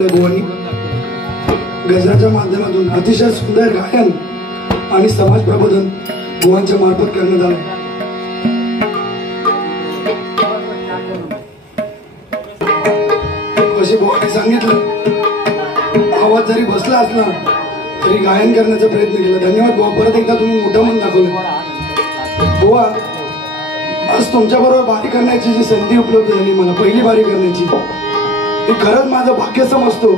बुवांनी गजराच्या माध्यमातून अतिशय सुंदर गायन आणि समाज प्रबोधन बुवांच्या मार्फत करण्यात आले। असे बुवांनी सांगितलं, आवाज जरी बसला असला तरी गायन करण्याचा प्रयत्न केला। धन्यवाद बुवा, परत एकदा तुम्ही मोठं मन दाखवलं। बुवा, आज तुमच्या बरोबर बारी करण्याची जी संधी उपलब्ध झाली, मला पहिली बारी करण्याची, हे खरंच माझं भाग्य समजतो।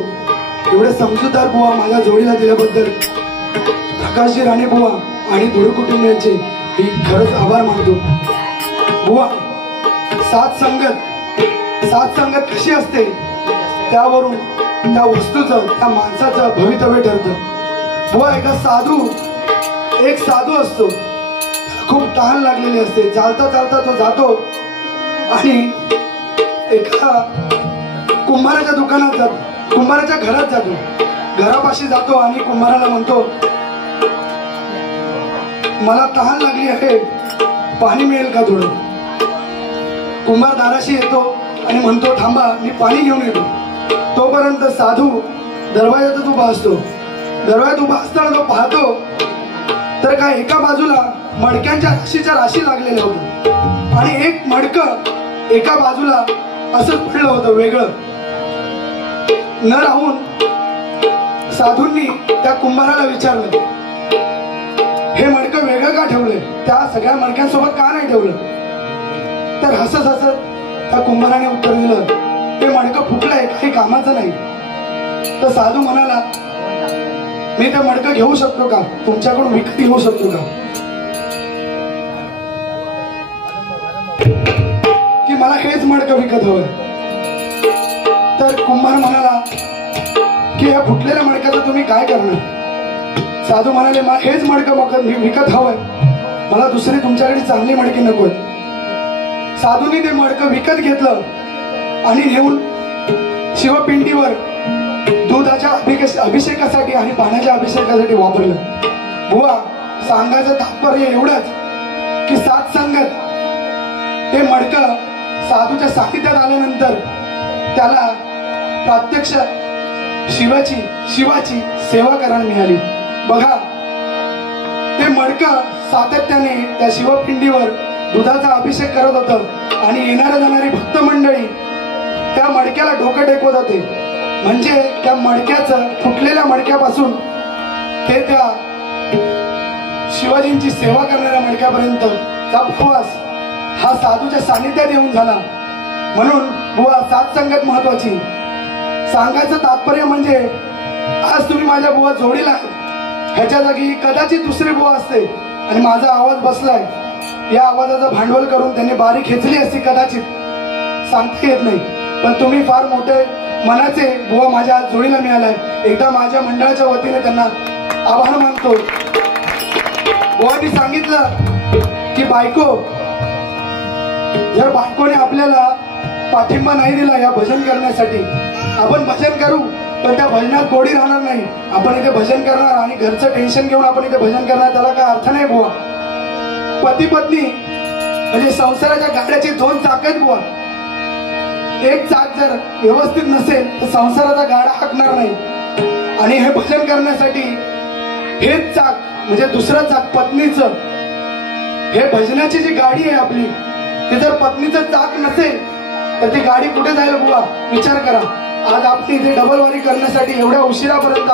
एवढे समजूतदार बुवा माझ्या जोडीला दिल्याबद्दल प्रकाशजी राणे बुवा आणि धुळे कुटुंबियांचे मी खरंच आभार मानतो। बुवा, साथ संगत कशी असते त्यावरून त्या वस्तूचं, त्या माणसाचं भवितव्य ठरतं। बुवा, एक साधू असतो, खूप तहान लागलेली असते, चालता चालता तो जातो आणि एका कुंभाराच्या दुकानात जातो, कुंभाराच्या घरात जातो, घरापाशी जातो आणि कुंभाराला म्हणतो, मला तहान लागली आहे, पाणी मिळेल का थोडं? कुंभार दाराशी येतो आणि म्हणतो, थांबा, मी पाणी घेऊन येतो। तोपर्यंत साधू दरवाजात उभा असतो। दरवाजात उभा असताना तो पाहतो तर काय एका बाजूला मडक्यांच्या राशी लागलेल्या होत्या आणि एक मडकं एका बाजूला असंच पडलं होतं वेगळं। न राहून साधूंनी त्या कुंभाराला विचारलं, हे मडकं वेगळं का ठेवलंय? त्या सगळ्या मडक्यांसोबत का नाही ठेवलं? तर हसत त्या कुंभाराने उत्तर दिलं, ते मडकं फुटलंय, काही कामाचं नाही। तर साधू म्हणाला, मी ते मडकं घेऊ शकतो का? तुमच्याकडून विकत घेऊ शकतो का? की मला हेच मडकं विकत हवंय। तर कुंभार म्हणाला की या फुटलेल्या मडक्याचं तुम्ही काय करणार? साधू म्हणाले, मला हेच मडकं विकत हवंय, मला दुसरी तुमच्याकडे चांगली मडकी नकोय। साधूंनी ते मडकं विकत घेतलं आणि नेऊन शिवपिंडीवर दुधाच्या अभिषेकासाठी आणि पाण्याच्या अभिषेकासाठी वापरलं। बुवा, सांगायचं तात्पर्य एवढंच की साथ संगत ते मडकं साधूच्या सानिध्यात आल्यानंतर त्याला प्रत्यक्ष शिवाची सेवा करायला मिळाली। बघा, ते मडकं सातत्याने त्या शिवपिंडीवर दुधाचा अभिषेक करत होतं आणि येणाऱ्या जाणारी भक्त मंडळी त्या मडक्याला डोकं टेकवत होते। म्हणजे त्या मडक्याचं, फुटलेल्या मडक्यापासून ते त्या शिवाजींची सेवा करणाऱ्या मडक्यापर्यंतचा प्रवास हा साधूच्या सानिध्यात येऊन झाला। म्हणून बुवा, साथ संगत महत्वाची। सांगायचं तात्पर्य म्हणजे आज तुम्ही माझ्या बुवा जोडीला, ह्याच्या जागी कदाचित दुसरे बुवा असते आणि माझा आवाज बसलाय, या आवाजाचं भांडवल करून त्यांनी बारी खेचली असती, कदाचित, सांगता येत नाही। पण तुम्ही फार मोठे मनाचे बुवा माझ्या जोडीला मिळालाय। एकदा माझ्या मंडळाच्या वतीने त्यांना आभार मानतो। बुवांनी सांगितलं की जर बायकोने आपल्याला पाठिंबा नाही दिला या भजन करण्यासाठी, आपण भजन करू पण त्या भजनात गोडी राहणार नाही। आपण इथे भजन करणार आणि घरचं टेन्शन घेऊन आपण इथे भजन करणार, त्याला काय अर्थ नाही बुवा। पती पत्नी म्हणजे संसाराच्या गाड्याची दोन चाक आहेत बुवा। एक चाक जर व्यवस्थित नसेल तर संसाराचा गाडा हाकणार नाही। आणि हे भजन करण्यासाठी हेच चाक म्हणजे दुसरं चाक पत्नीचं, हे भजनाची जी गाडी आहे आपली, ते जर पत्नीचं चाक नसेल तर ती गाडी कुठे जाईल बुवा? विचार करा। आज आपण इथे डबल वारी करण्यासाठी एवढ्या उशिरापर्यंत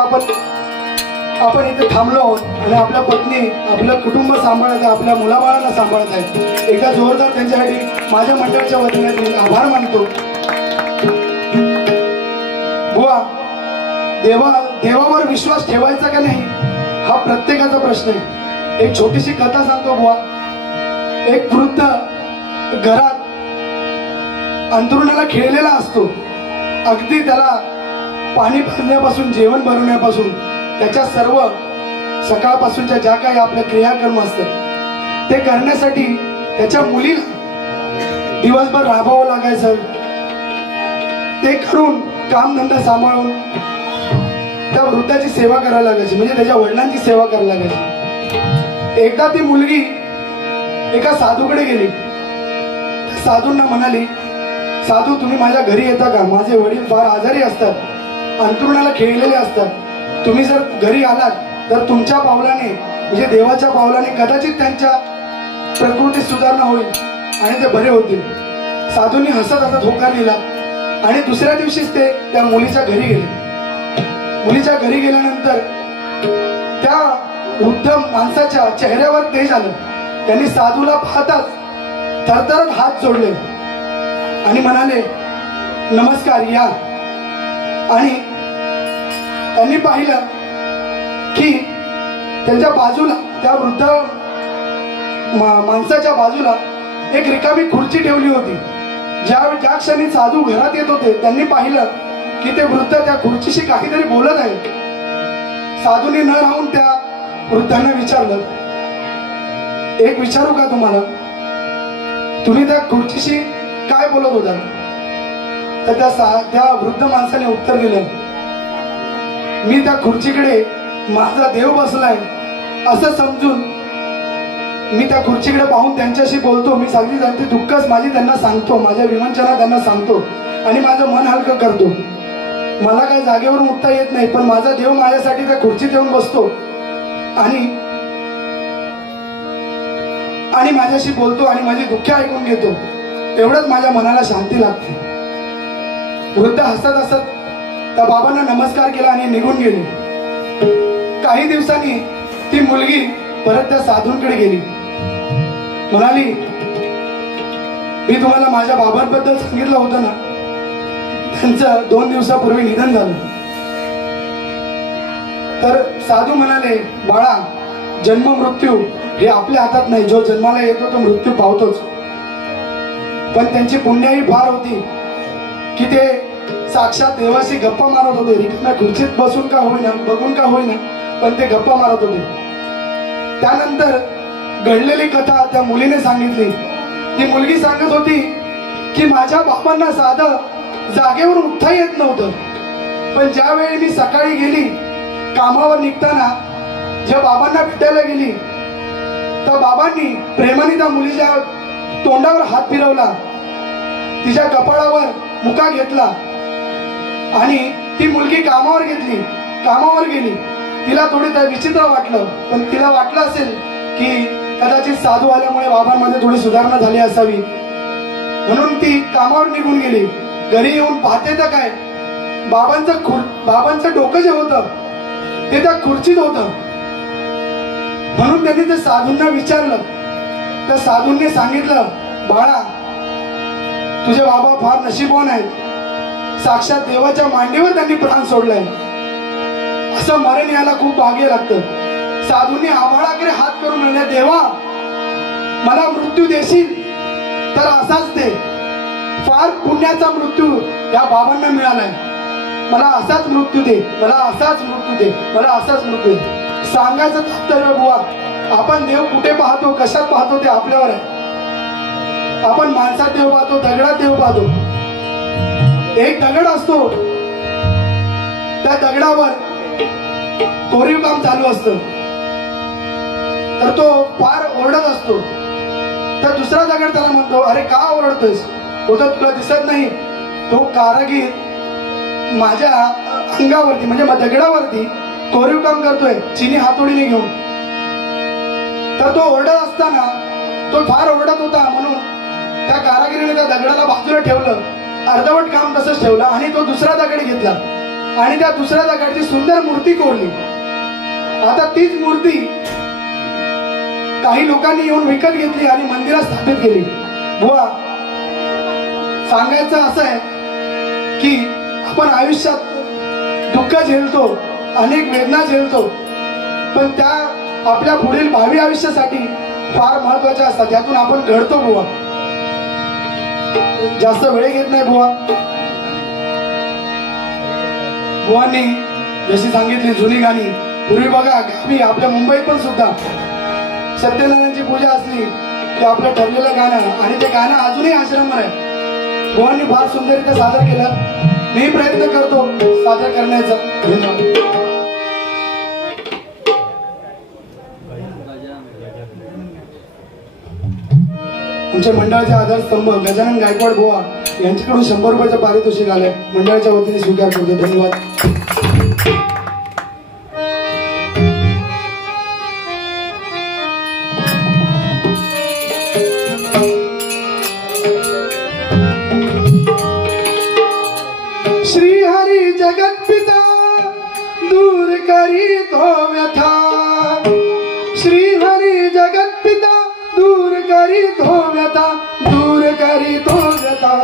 आपण इथे थांबलो आहोत आणि आपल्या पत्नी आपलं कुटुंब सांभाळत आहे, आपल्या मुलाबाळांना सांभाळत आहे। एकदा जोरदार त्यांच्यासाठी माझ्या मंडळाच्या वतीने मी आभार मानतो। बुवा, देवावर विश्वास ठेवायचा का नाही हा प्रत्येकाचा प्रश्न आहे। एक छोटीशी कथा सांगतो बुवा। एक वृद्ध घरात अंथरुणाला खिळलेला असतो, अगदी त्याला पाणी भरण्यापासून, जेवण बनवण्यापासून, त्याच्या सर्व सकाळपासूनच्या ज्या काही आपल्या क्रियाकर्म असतात ते करण्यासाठी त्याच्या मुलीला दिवसभर राबावं लागायचं। ते करून कामधंदा सांभाळून त्या वृद्धाची सेवा करायला लागायची, म्हणजे त्याच्या वडिलांची सेवा करायला लागायची। एकदा ती मुलगी एका साधूकडे गेली, साधूंना म्हणाली, साधू तुम्ही माझ्या घरी येता का? माझे वडील फार आजारी असतात अंतरुणाला खेळलेले असतात. तुम्ही जर घरी आलात तर तुमच्या पावलाने म्हणजे देवाच्या पावलाने कदाचित त्यांच्या प्रकृतीत सुधारणा होईल आणि ते बरे होतील. साधूंनी हसत हसत होकार दिला आणि दुसऱ्या दिवशीच ते त्या मुलीच्या घरी गेले. मुलीच्या घरी गेल्यानंतर त्या वृद्ध माणसाच्या चेहऱ्यावर तेज आलं. त्यांनी साधूला पाहताच थरथरत हात जोडले आणि म्हणाले, नमस्कार, या. आणि त्यांनी पाहिलं की त्यांच्या बाजूला त्या वृद्ध माणसाच्या बाजूला एक रिकामी खुर्ची ठेवली होती. ज्या क्षणी साधू घरात येत होते त्यांनी पाहिलं की ते वृद्ध त्या खुर्चीशी काहीतरी बोलत आहे. साधूने न राहून त्या वृद्धांना विचारलं, एक विचारू का तुम्हाला, तुम्ही त्या खुर्चीशी काय बोलत होता? तर त्या वृद्ध माणसाने उत्तर दिलं, मी त्या खुर्चीकडे माझा देव बसलाय असं समजून मी त्या खुर्चीकडे पाहून त्यांच्याशी बोलतो. मी सगळी त्यांची दुःखच माझी त्यांना सांगतो, माझ्या विवंचना त्यांना सांगतो आणि माझं मन हलकं करतो. मला काही जागेवरून उठता येत नाही, पण माझा देव माझ्यासाठी त्या खुर्चीत येऊन बसतो आणि माझ्याशी बोलतो आणि माझी दुःख ऐकून घेतो. एवढंच माझ्या मनाला शांती लागते. वृद्ध हसत हसत त्या बाबांना नमस्कार केला आणि निघून गेले. काही दिवसांनी ती मुलगी परत त्या साधूंकडे गेली. म्हणाली, मी तुम्हाला माझ्या बाबांबद्दल सांगितलं होतं ना, त्यांचं 2 दिवसापूर्वी निधन झालं. तर साधू म्हणाले, बाळा, जन्म मृत्यू हे आपल्या हातात नाही. जो जन्माला येतो तो मृत्यू पावतोच. पण त्यांची पुण्याई फार होती की ते साक्षात देवाशी गप्पा मारत होते. रिकाम्या खुर्चीत बसून का होईना, बघून का होईना, पण ते गप्पा मारत होते. त्यानंतर घडलेली कथा त्या मुलीने सांगितली. ती मुलगी सांगत होती की माझ्या बाबांना साधं जागेवर उठता येत नव्हतं, पण ज्यावेळी मी सकाळी गेली कामावर निघताना, ज्या बाबांना भेटायला गेली, त्या बाबांनी प्रेमाने त्या मुलीच्या तोंडावर हात फिरवला, तिच्या कपाळावर मुका घेतला आणि ती मुलगी कामावर गेली. तिला थोडी विचित्र वाटलं, पण तिला वाटलं असेल की कदाचित साधू आल्यामुळे बाबांमध्ये थोडी सुधारणा झाली असावी, म्हणून ती कामावर निघून गेली. घरी येऊन पाहते तर काय, बाबांचं डोकं जे होतं ते त्या खुर्चीत होतं. म्हणून त्यांनी त्या साधूंना विचारलं. त्या साधूंनी सांगितलं, बाळा, तुझे बाबा फार नशीबवान आहेत. साक्षात देवाच्या मांडीवर त्यांनी प्राण सोडलाय. असं मरण यायला खूप भाग्य लागतं. साधूंनी आभाळाकडे हात करून म्हणले, देवा, मला मृत्यू देशील तर असाच दे. फार पुण्याचा मृत्यू या बाबांना मिळालाय. मला असाच मृत्यू दे, मला असाच मृत्यू दे, मला असाच मृत्यू दे. सांगायचं तात्पर्य, बुवा, आपण देव कुठे पाहतो, कशात पाहतो ते आपल्यावर आहे. आपण माणसात देव पाहतो, दगडात देव पाहतो. एक दगड असतो, त्या दगडावर कोरीव काम चालू असतं, तर तो फार ओरडत असतो. तर दुसरा दगड त्याला म्हणतो, अरे का ओरडतोयस, होतं तुला दिसत नाही? तो कारागीर माझ्या अंगावरती म्हणजे दगडावरती कोरीव काम करतोय चिनी हातोडीने घेऊन. तर तो ओरडत असताना तो फार ओरडत होता, म्हणून त्या कारागिरीने त्या दगडाला बाजूला ठेवलं, अर्धवट काम तसंच ठेवलं आणि तो दुसरा दगड घेतला आणि त्या दुसऱ्या दगडाची सुंदर मूर्ती कोरली. आता तीच मूर्ती काही लोकांनी येऊन विकत घेतली आणि मंदिरात स्थापित केली. बुवा, सांगायचं असं आहे की आपण आयुष्यात दुःख झेलतो, अनेक वेदना झेलतो, पण त्या आपल्या पुढील भावी आयुष्यासाठी फार महत्वाच्या असतात. त्यातून आपण घडतो. बुवा, जास्त वेळ घेत नाही. बुवांनी जशी सांगितली जुनी गाणी, पूर्वी बघा गावी आपल्या मुंबईत पण सुद्धा सत्यनारायणची पूजा असली की आपलं ठरलेलं गाणं, आणि ते गाणं अजूनही आश्रमवर आहे. बुवांनी फार सुंदररित्या सादर केलं. मी प्रयत्न करतो सादर करण्याचा. धन्यवाद. आमच्या मंडळाचे आधारस्तंभ गजानन गायकवाड बुवा यांच्याकडून 100 रुपयाचं पारितोषिक आलंय. मंडळाच्या वतीने स्वीकार करतो. धन्यवाद. श्री हरी जगत पिता दूर करी तो व्यथा. श्री हरी जगत पिता दूर करी तो व्यथा. दूर करी तो व्यथा.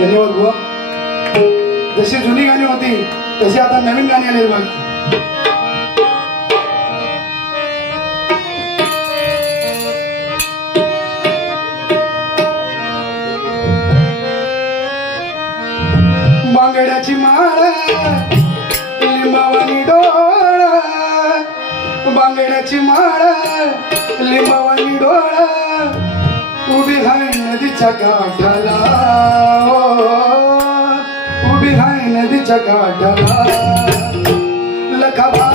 धन्यवाद बुवा. जशी जुनी गाणी होती तशी आता नवीन गाणी आली बघ. बांगड्याची माळ लिंबावानी डोळ. बांगड्याची माळ लिंबावानी डोळ. उभी हाय नदीच्या काठाला. उभी हाय नदीच्या काठाला. लखाबा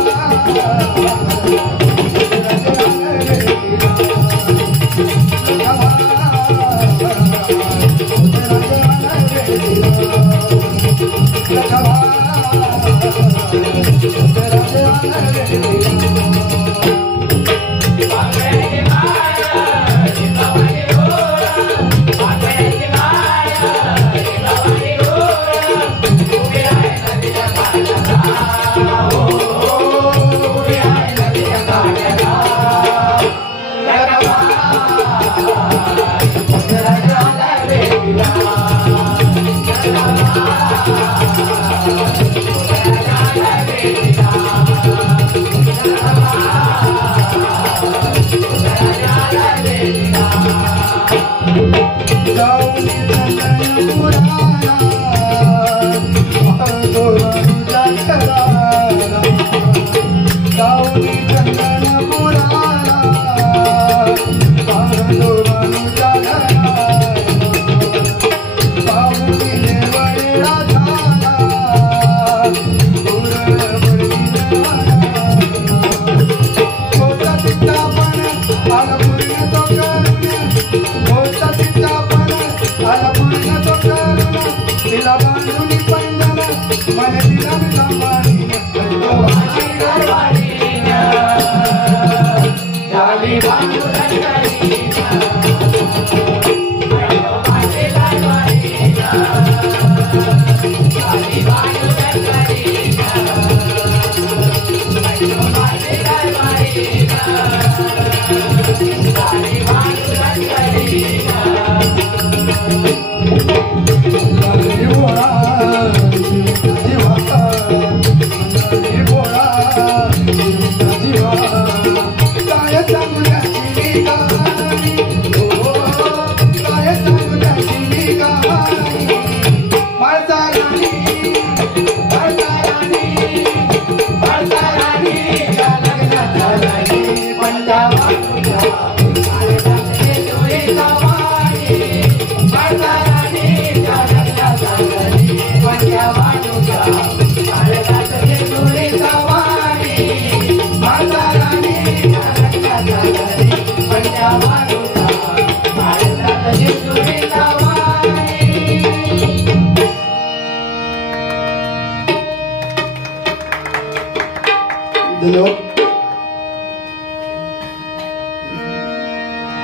धन्यवाद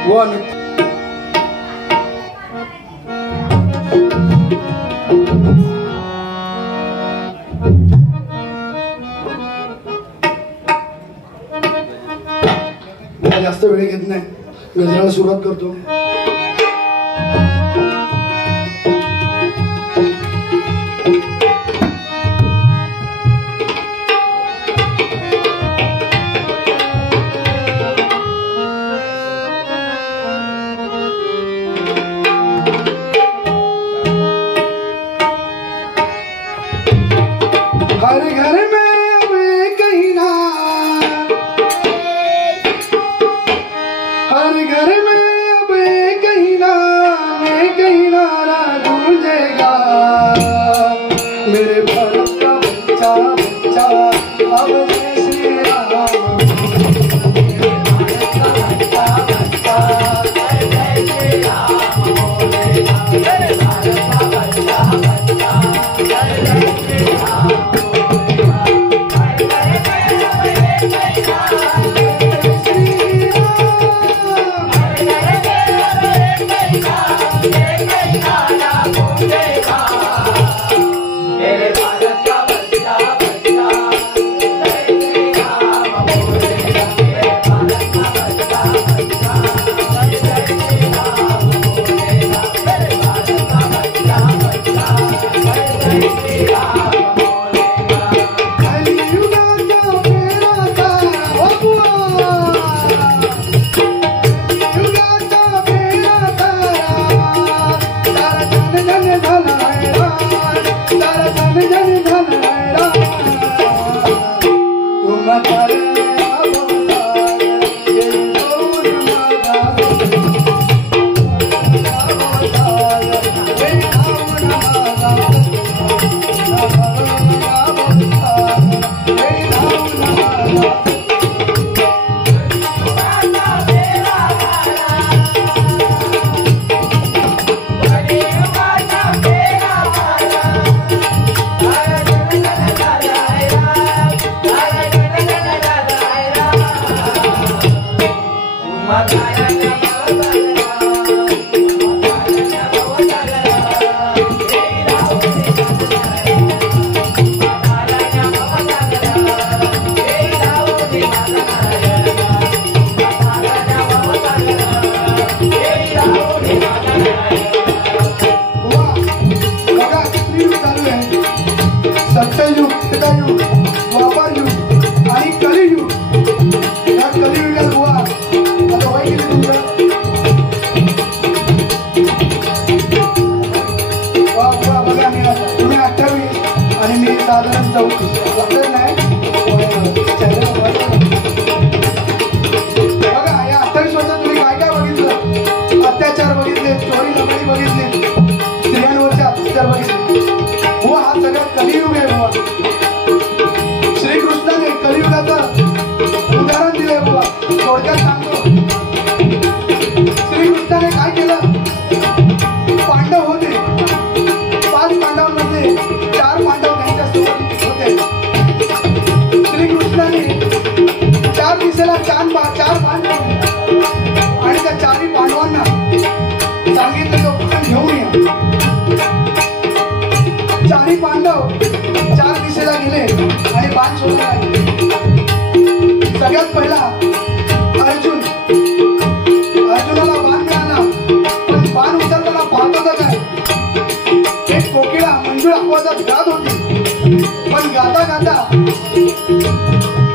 बुवा. जास्त वेळ घेत नाही, गजराला सुरुवात करतो. हर घर में अब कहीं ना, हर घर में अब कहीं ना गूंजेगा मेरे भारत का बच्चा बच्चा अब जय श्री राम. मेरे भारत का बच्चा बच्चा जय श्री राम बोलेगा. मेरे भारत का बच्चा बच्चा जय श्री राम. सगळ्यात पहिला अर्जुनाला बाण मिळाला, पण बाण उचलताना पाहत होता काय, एक कोकिळा मंजूळ आवाजात गात होती, पण गाता गाता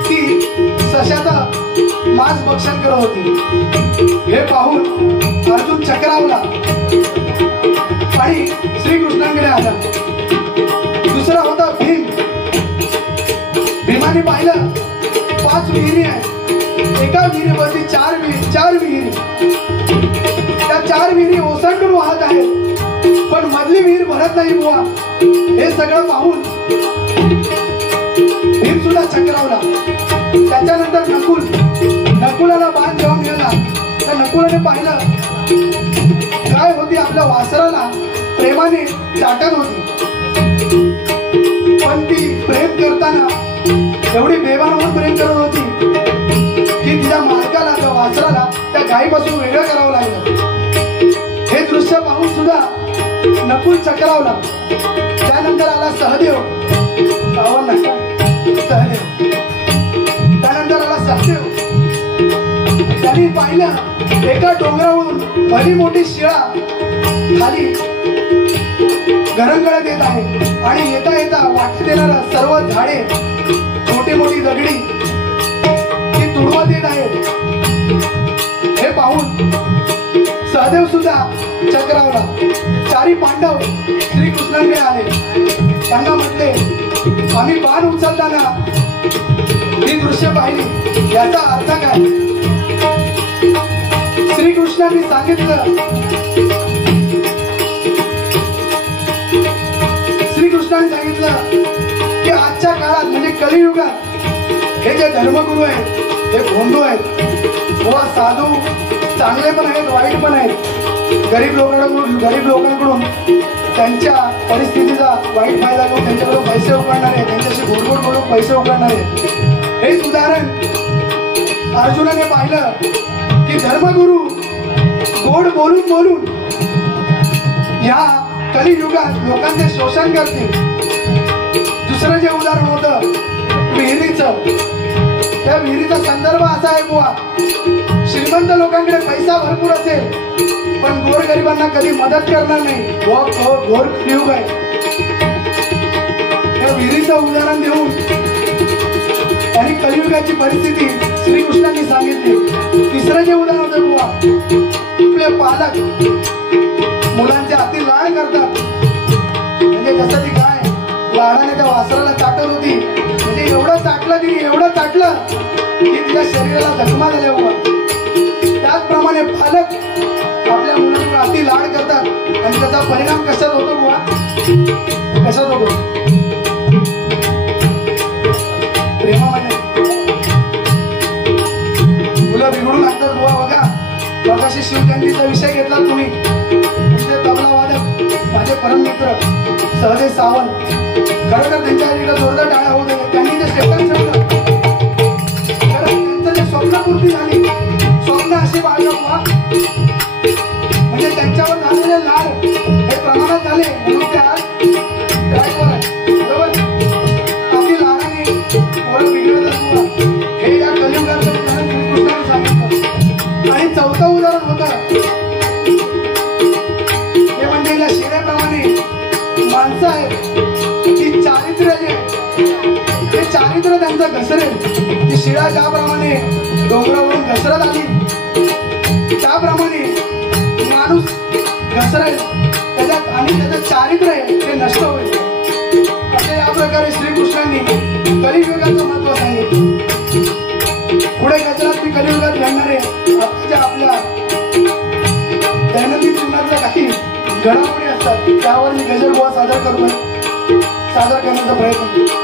ती सशाचा मांस भक्षण करत होती. हे पाहून अर्जुन चक्रावला आणि श्रीकृष्णांकडे आला. दुसरा होता भीम. भीमाने पाहिलं 5 विहिरी आहे, एका विहिरीवरती 4 विहिरी, त्या 4 विहिरी ओसंडून वाहत आहेत, पण मधली विहीर भरत नाही बुवा. हे सगळं पाहून भीम सुद्धा चक्रावला. त्याच्यानंतर नकुलाला बाण जेव्हा मिळाला तर नकुलाने पाहिलं गाय होती आपल्या वासराला प्रेमाने चाटत होती, पण ती प्रेम करताना एवढी बेभान होऊन प्रेम करत होती की तिच्या मालकाला त्या वासराला त्या गायीपासून वेगळं करावं लागलं. हे दृश्य पाहून सुद्धा नकुल चक्रावला. त्यानंतर आला सहदेव, सावंत नाही सहदेव. त्यानंतर आला सखदेव. त्यांनी पाहिलं एका डोंगरावरून भली मोठी शिळा खाली घरंगळत येत आहे आणि येता येता वाटेत येणारा सर्व झाडे छोटी मोठी दगडी ती तुडवत येत आहेत. हे पाहून सहदेव सुद्धा चक्रावला. चारी पांडव श्रीकृष्णांकडे आले. त्यांना म्हटले आम्ही बाण उचलताना ही दृश्य पाहिली, याचा अर्थ काय? श्रीकृष्णांनी सांगितलं की आजच्या काळात म्हणजे कलियुगात हे जे धर्मगुरू आहेत हे भोंदू आहेत. व साधू चांगले पण आहेत वाईट पण आहेत. गरीब लोकांकडून त्यांच्या परिस्थितीचा वाईट फायदा घेऊन त्यांच्याकडून पैसे उकळणारे, त्यांच्याशी गोडगोड बोलून पैसे उकळणारे. हे उदाहरण अर्जुनाने पाहिलं की धर्मगुरू गोड बोलून बोलून या कलियुगात लोकांचे शोषण करतील. दुसरं जे उदाहरण होतं विहिरीचं, त्या विहिरीचा संदर्भ असा आहे बुवा, श्रीमंत लोकांकडे पैसा भरपूर असेल पण गोरगरिबांना कधी मदत करणार नाही. घोर कलियुग आहे. त्या विहिरीचं उदाहरण देऊन आणि कलियुगाची परिस्थिती श्रीकृष्णांनी सांगितली. तिसरं जे उदाहरण होतं बुवा, आपले पालक मुलांचे अति लाड करतात. म्हणजे जसं ती गाय लाडाने त्या वासराला चाटत होती, म्हणजे एवढं चाटलं तिने, एवढं चाटलं की तिच्या शरीराला जखमा झाल्या हुआ. त्याचप्रमाणे पालक आपल्या मुलांवर अति लाड करतात आणि त्याचा परिणाम कशात होतो बुवा? कशात होतो? प्रेमामध्ये. मुलं बिघडू लागतात बुवा. बघा मगाशी शिवजयंतीचा विषय घेतला तुम्ही. तुमचे तबला वादक माझे परममित्र सहदेव सावंत, खरं तर त्यांच्या इकडे जोरदार टाळ्या होऊ दे. त्यांनी ते स्टेटस ठेवलं. त्यांचं जे स्वप्नपूर्ती झाली, स्वप्न असे बाळगलं बुवा, म्हणजे त्यांच्यावर झालेले लाड हे प्रमाणात झाले म्हणून ते आज ड्राईव्हर आहे. बरोबर? अगदी लाडाने पोरं बिघडत बुवा. हे या कलियुगाचं उदाहरण श्रीकृष्णाने सांगितलं. आणि चौथं उदाहरण होतं हे म्हणजे या शिड्याप्रमाणे माणसं आहेत, ती चारित्र्य जे चारित्र्य त्यांचं घसरेल. ती शिळा ज्याप्रमाणे डोंगरावरून घसरत आली त्याप्रमाणे माणूस घसरेल त्याच्यात आणि त्याचं चारित्र्य ते नष्ट होईल. असे या प्रकारे श्रीकृष्णांनी कलियुगाचं महत्व सांगितलं. पुढे गजरात मी कलियुगात घडणारे आपल्या दैनंदिन जीवनातल्या काही घडामोडी असतात त्यावर मी गजर बुवा सादर करण्याचा प्रयत्न करतो.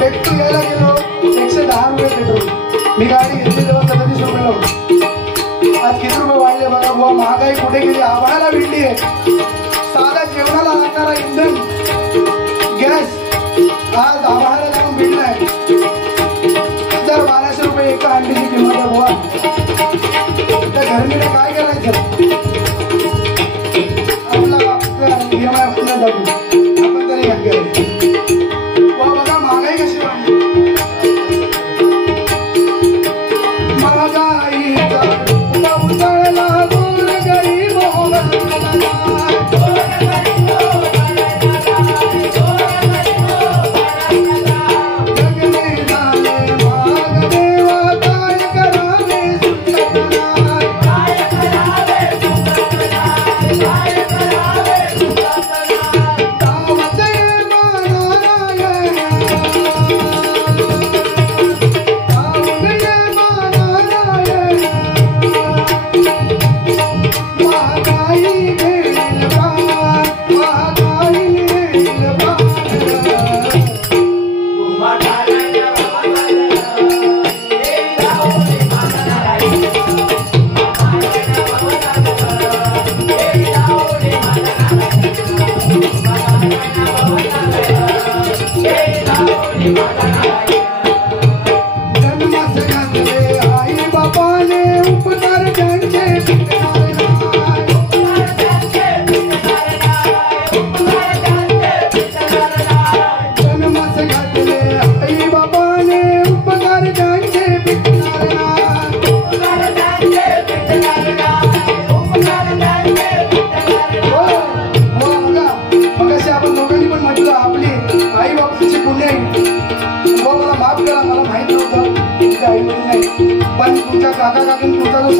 पेट्रोल घ्यायला गेलो 110 रुपये पेट्रोल. मी गाडी घेतली तेव्हा 37 रुपये लावून. आज किती रुपये वाढले बघा बुवा. महागाई कुठे गेली? आभाळाला भिडली आहे. साधा जेवणाला लागणारा इंधन गॅस आज आभाळाला जाऊन भिडलाय. 1200 रुपये एका अंडीची किंमत आहे बुवा. त्या घरनीने काय करायचं? आपला EMI भरला जातो आपण तरी घ्या करायचं. बघा महागाई कशी वाढली. महागाईचा उसळला गोर गरीब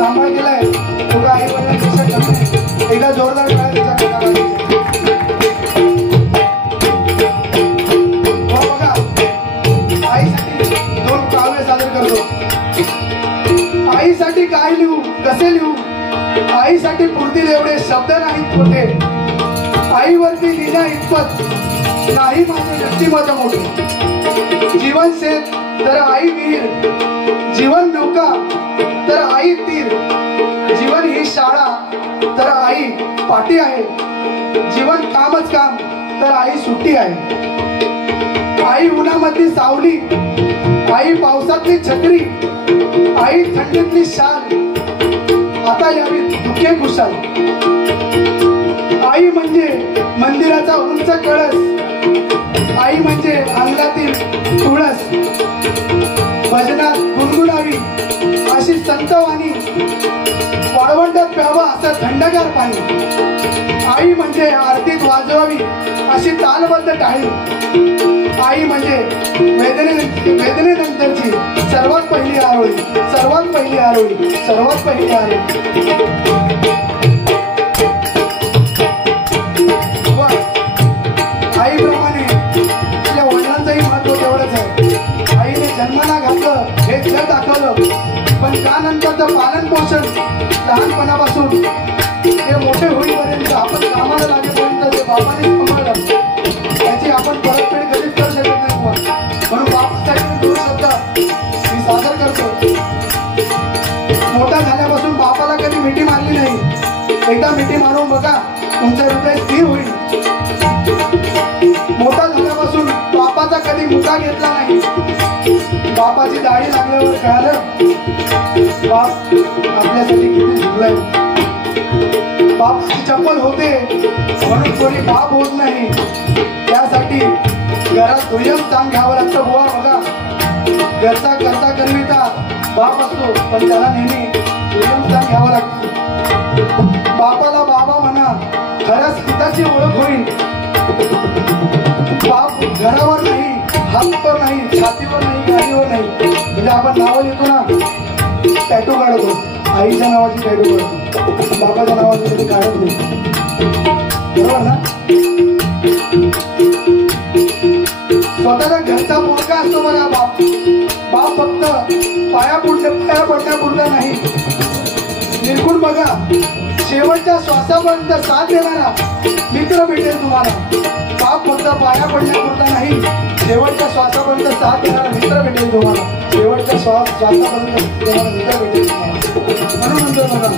सांभाळ केलाय तुला आई वडिलांपेक्षा कमी नाही. एकदा जोरदार टाळ्या त्याच्या कानाला. बघा आईसाठी 2 काव्य सादर करतो. आईसाठी काय लिहू कसे लिहू, आईसाठी पुरतील एवढे शब्द नाहीत होते. आईवरती लिहिण्या इतपत नाही माझं व्यक्तिमत्व मोठे. जीवन शेत तर आई विहीर, जीवन नौका तर आई तीर, जीवन ही शाळा तर आई पाठी आहे, जीवन कामच काम तर आई सुट्टी आहे. आई उन्हामधली सावली, आई पावसातली छत्री, आई थंडीतली शाल, आता यावी दुखे खुशाल. आई म्हणजे मंदिराचा उंच कळस, आई म्हणजे अंगणातील तुळस, भजनात गुणगुणावी अशी संतवाणी, वाळवंटात प्यावं असं थंडगार पाणी. आई म्हणजे आरतीत वाजवावी अशी तालबद्ध टाळी. आई म्हणजे वेदनेनंतरची सर्वात पहिली आरोळी, सर्वात पहिली आरोळी, सर्वात पहिली आरोळी. आईप्रमाणे आपल्या वडिलांचंही महत्व तेवढंच आहे. आईने जन्माला घातलं हे जग दाखवलं, पण त्यानंतरचं पालन पोषण लहानपणापासून ते मोठे होईपर्यंत, आपण कामाला लागेपर्यंत ते बापाने सांभाळलं, त्याची आपण परतफेड कधीच करू शकत नाही. म्हणून बापासाठी 2 शब्द मी सादर करतो. मोठा झाल्यापासून बापाला कधी मिठी मारली नाही. एकदा मिठी मारून बघा, तुमचं हृदय स्थिर होईल. मोठा झाल्यापासून बापाचा कधी मुका घेतला नाही. बापाची दाढी लागल्यावर कळालं बाप आपल्यासाठी किती झुकलाय. बापाची चप्पल होते म्हणून कोणी बाप होत नाही. त्यासाठी घरात दुय्यम स्थान घ्यावं लागतं. बुवा बघा, घरचा करता करविता बाप असतो, पण त्याला नेहमी दुय्यम स्थान घ्यावं लागतं. बापाला बाबा म्हणा, खरंच पिताची ओळख होईल. बाप घरावर नाही, हातवर नाही, छातीवर नाही, गाडीवर नाही. म्हणजे आपण नाव लिहितो ना, टॅटू काढतो, आईच्या नावाची टॅटू काढतो, बापाच्या नावाची कधी काढत नाही. बरोबर ना? स्वतःचा घरचा पोरगा असतो बघा बाप. बाप फक्त पाया पडण्यापुरता नाही, निर्गुण बघा, शेवटच्या श्वासापर्यंत साथ देणारा मित्र भेटेल तुम्हाला. बाप फक्त पाया पडण्यापुरता नाही, शेवटच्या श्वासापर्यंत साथ देणारा मित्र भेटेल तुम्हाला. शेवटच्या श्वासापर्यंत देणारा मित्र भेटेल तुम्हाला. म्हणून म्हणतो बघा,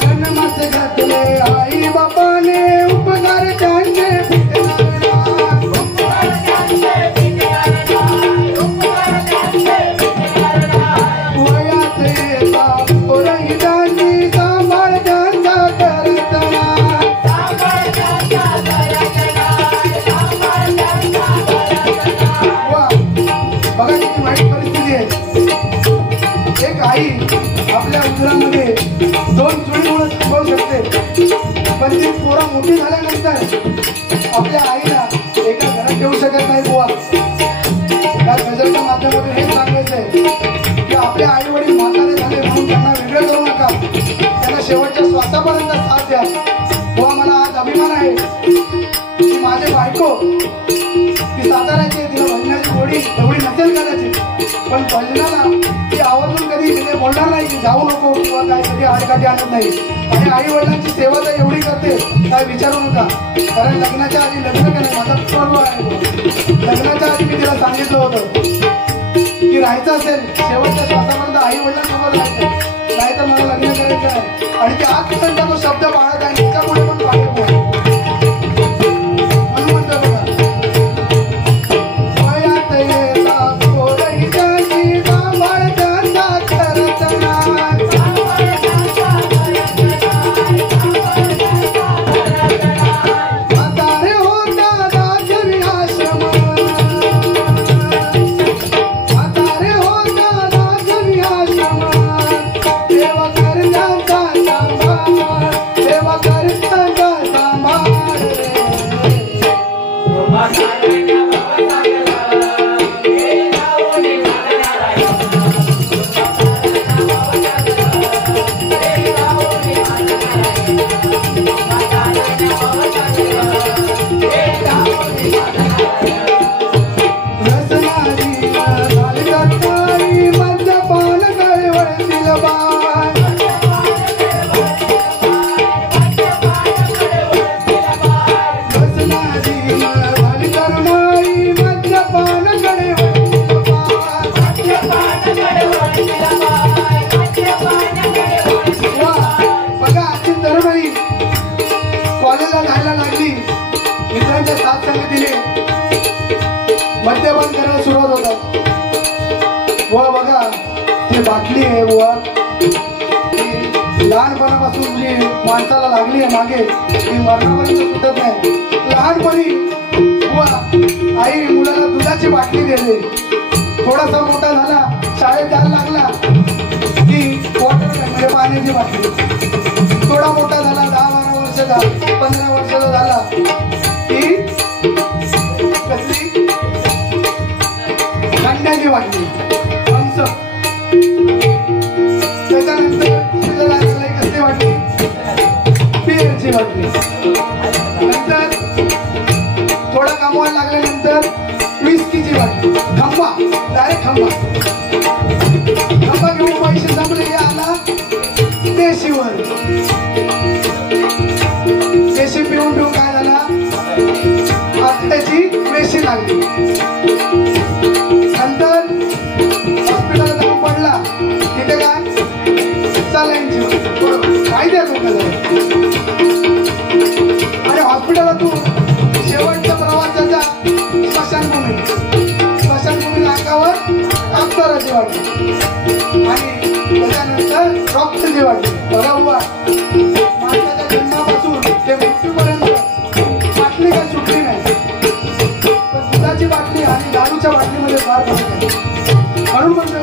जन्मास घातले आई बापाने, उपकार त्यांचे आपल्या उदरामध्ये 2 चुळीमुळे थांबवू शकते. पण ती पोरं मोठी झाल्यानंतर आपल्या आईला एका घरात ठेवू शकत नाही. बुवा, या गजलच्या माध्यमातून हे सांगायचं आहे की आपले आई वडील म्हातारे झाले म्हणून त्यांना वेगळं करू नका. त्यांना शेवटच्या श्वासापर्यंत साथ द्या. बुवा, मला आज अभिमान आहे की माझे बायको ती साताऱ्याची, तिला भजनाची गोडी एवढी नसेल करायची, पण भजनाला ती आवर्जून कधी तिने बोलणार नाही की जाऊ नको किंवा काय, कधी आडकाठी आणत नाही. आणि आई वडिलांची सेवा तर एवढी करते काय विचारू नका. कारण लग्नाच्या आधी, लग्न का नाही, माझा पूर्ण आहे, लग्नाच्या आधी मी तिला सांगितलं होतं की राहायचं असेल शेवटच्या श्वासापर्यंत आई वडिलांसोबत राहायचं, नाही तर मला लग्न करायचं आहे. आणि ते आजपर्यंत तो शब्द पाळत आहे, तिच्या पुढे पण पाळत. म्हणून म्हणतो बघा, सेवा मद्यपान करायला सुरुवात होतात. बुवा बघा ती बाटली आहे बुवा, लहानपणापासून जी माणसाला लागली आहे मागे ती मरणापर्यंत सुटत नाही. लहानपणी बुवा आई मुलाला दुधाची बाटली देते. थोडासा मोठा झाला, शाळेत जायला लागला की वॉटर म्हणजे पाण्याची बाटली. थोडा मोठा झाला, 10-12 वर्षाचा, 15 वर्षाचा झाला की कसली अंड्याची बाटली, थम्स अप. त्याच्यानंतर कसली बाटली, बिअरची बाटली. नंतर थोडा कमवायला लागल्यानंतर विस्कीची बाटली, खंबा, डायरेक्ट खंबा. खंबा घेऊन पैसे संपले की आला देशीवर. देशी पिऊन पिऊन काय झाला, आत्याची वेशी लागली. नंतर हॉस्पिटलला जाऊन पडला, तिथे काय चालायची माहिती आहे लोकांना. आणि हॉस्पिटलातून शेवटचा प्रवास त्याचा स्मशानभूमी नाकावर अप्सराची वाटली आणि त्याच्यानंतर रक्तची वाटली. बघा बुवा माणसाच्या जन्मापासून ते मृत्यूपर्यंत बाटली काही सुटली नाही. पण दुधाची बाटली आणि दारूच्या बाटलीमध्ये फार फरक आहे. म्हणून म्हणतो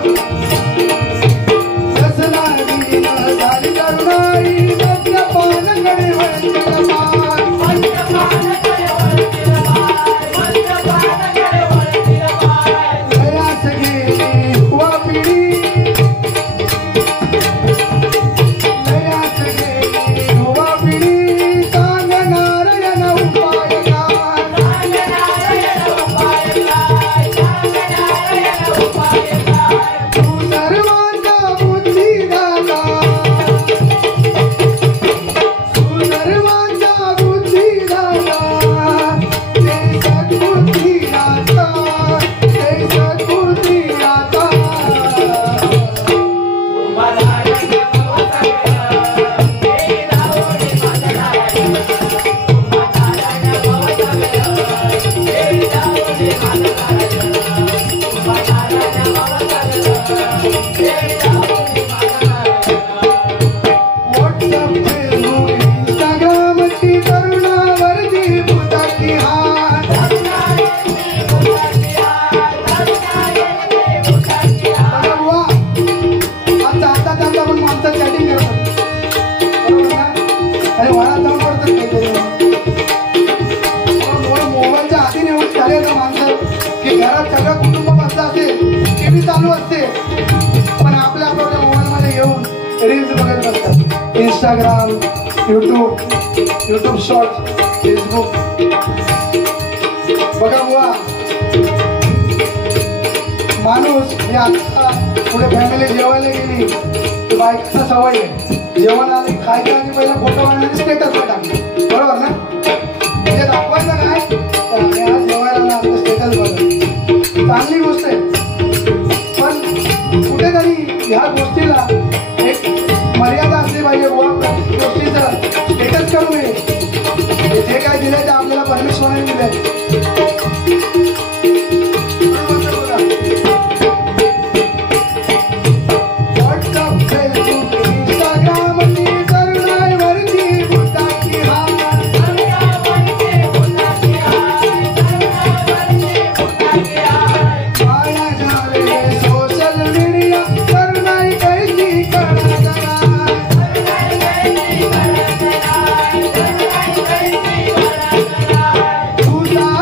झाली करुणाई पानकडे इंस्टाग्राम, यूट्यूब शॉर्ट, फेसबुक. बघा बुवा माणूस हे आता पुढे फॅमिली जेवायला गेली तर बायकांना सवय आहे जेवण आले खायच्या आधी पहिला फोटो काढण्याची स्टेटसला टाकतो. बरोबर ना? म्हणजे दाखवायचं काय तर आज जेवायला आपलं स्टेटस बघा, चांगली गोष्ट आहे. पण कुठेतरी ह्या गोष्टीला एक मर्यादा असली पाहिजे. गोष्टीचं स्टेटस करू नये. जे काय दिलंय ते आपल्याला परमेश्वराने दिलंय. Usa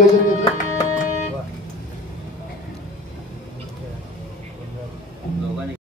गजब